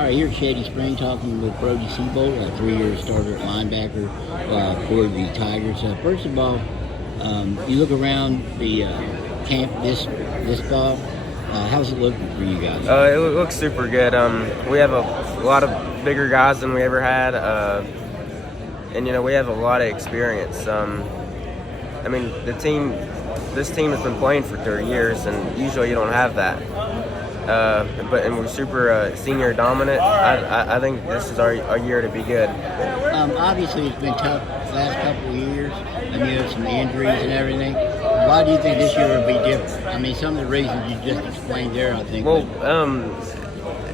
All right, here at Shady Spring, talking with Brody Seabolt, a 3-year starter at linebacker for the Tigers. First of all, you look around the camp this fall. How's it looking for you guys? It looks super good. We have a lot of bigger guys than we ever had, and we have a lot of experience. This team has been playing for 30 years, and usually you don't have that. But we're super senior dominant. I think this is our year to be good. Obviously, it's been tough the last couple of years. Some injuries and everything. Why do you think this year will be different? Some of the reasons you just explained there, I think. Well,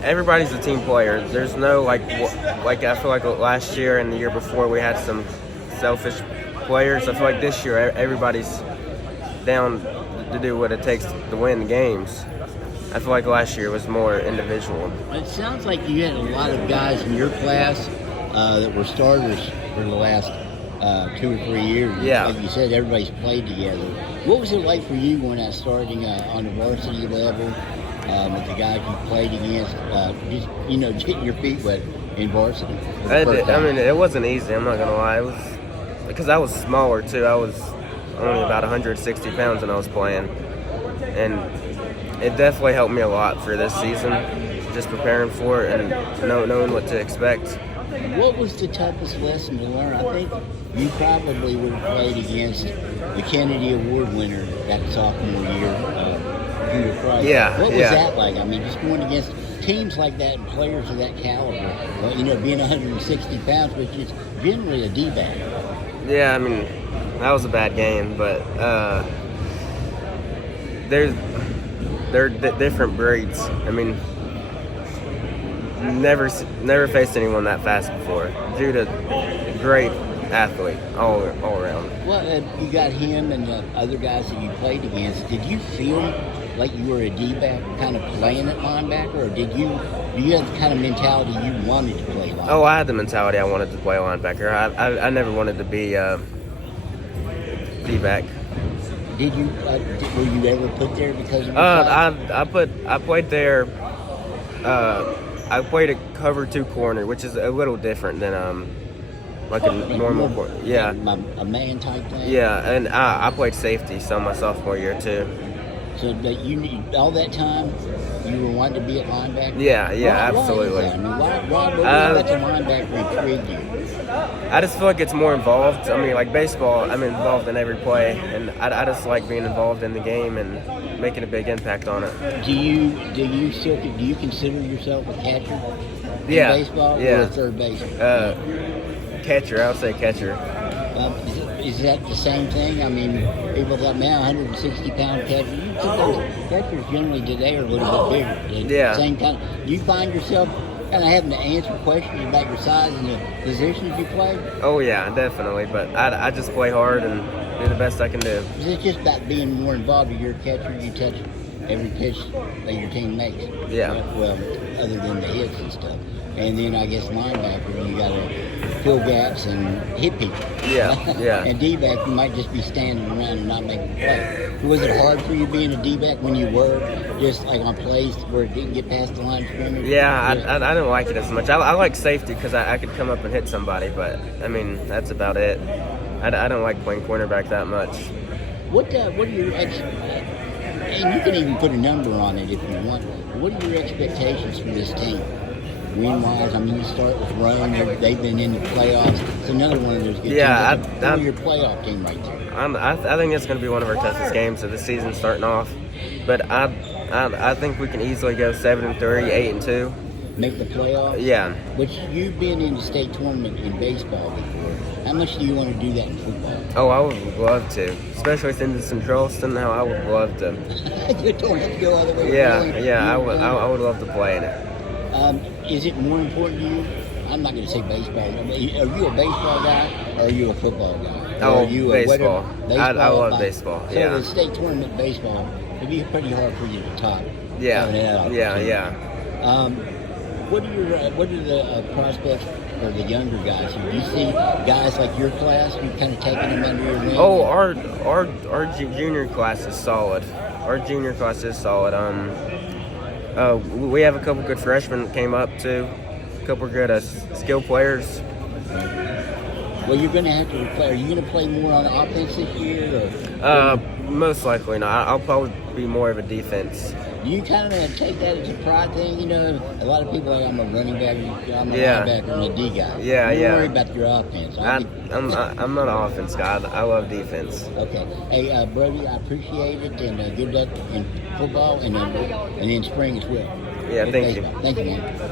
everybody's a team player. There's no I feel like last year and the year before we had some selfish players. I feel like this year everybody's down to do what it takes to win games. I feel like last year was more individual. It sounds like you had a lot of guys in your class that were starters for the last 2 or 3 years. Yeah. Like you said, everybody's played together. What was it like for you when starting on the varsity level with the guys you played against? Getting your feet wet in varsity. It wasn't easy. I'm not gonna lie. It was because I was smaller too. I was only about 160 pounds when I was playing, and it definitely helped me a lot for this season, just preparing for it and knowing what to expect. What was the toughest lesson to learn? I think you probably would have played against the Kennedy Award winner that sophomore year, Judah Price. Yeah. What was that like? Just going against teams like that and players of that caliber, being 160 pounds, which is generally a D-back. Yeah, that was a bad game, but they're different breeds. Never faced anyone that fast before. Judah, great athlete all around. Well, you got him and the other guys that you played against. Did you feel like you were a D-back kind of playing at linebacker, or do you have the kind of mentality you wanted to play linebacker? Oh, I had the mentality I wanted to play linebacker. I never wanted to be D-back. Did you? Were you ever put there because of your I played there. I played a cover 2 corner, which is a little different than a normal corner. Yeah, a man type thing. Yeah, and I played safety some my sophomore year too. So that all that time you were wanting to be a linebacker. Yeah, absolutely. Why about the linebacker intrigue you? I just feel like it's more involved. Like baseball, I'm involved in every play, and I just like being involved in the game and making a big impact on it. Do you consider yourself a catcher? Yeah. In baseball, yeah. Or a third baseman? Catcher. I would say catcher. Is that the same thing? People got 160-pound catcher. Catchers generally today are a little bit bigger. Yeah. Same kind. Do you find yourself kind of having to answer questions about your size and the positions you play? Oh yeah, definitely. But I just play hard and do the best I can do. Is it just about being more involved? You're a catcher. You touch every pitch that your team makes. Yeah. Well, other than the hits and stuff. And then I guess linebacker, you got to fill gaps and hit people. Yeah. And D-back, you might just be standing around and not making a play. Was it hard for you being a D-back when you were just like on plays where it didn't get past the line of scrimmage? Yeah, I didn't like it as much. I like safety because I could come up and hit somebody, but that's about it. I don't like playing cornerback that much. What are your and you can even put a number on it if you want. What are your expectations for this team? Win-wise, you start with Rome. They've been in the playoffs. It's another one of those good teams. They're your playoff team right there. I think it's going to be one of our toughest games of the season starting off. But I think we can easily go 7-3, 8-2. Make the playoffs? Yeah. But you've been in the state tournament in baseball before. How much do you want to do that in football? Oh, I would love to. Especially since in Charleston, how I would love to. You don't have to go all the way. I would love to play in it. Is it more important to you? I'm not going to say baseball. Are you a baseball guy or are you a football guy? Baseball. I love baseball. So the state tournament baseball, it'd be pretty hard for you to top. Yeah. What are the prospects for the younger guys? Do you see guys like your class who kind of taking them under your wing? Oh, our junior class is solid. We have a couple good freshmen that came up too. A couple good skill players. Well, you're going to have to play. Are you going to play more on offense this year? Or Most likely not. I'll probably be more of a defense. do you kind of take that as a pride thing? You know, a lot of people are like, I'm a running back, I'm a linebacker, I'm a D guy. Yeah, Don't yeah. worry about your offense. I'm not an offense guy. I love defense. Okay. Hey, Brody, I appreciate it, and good luck in football and in spring as well. Yeah, thank you. Thank you, man.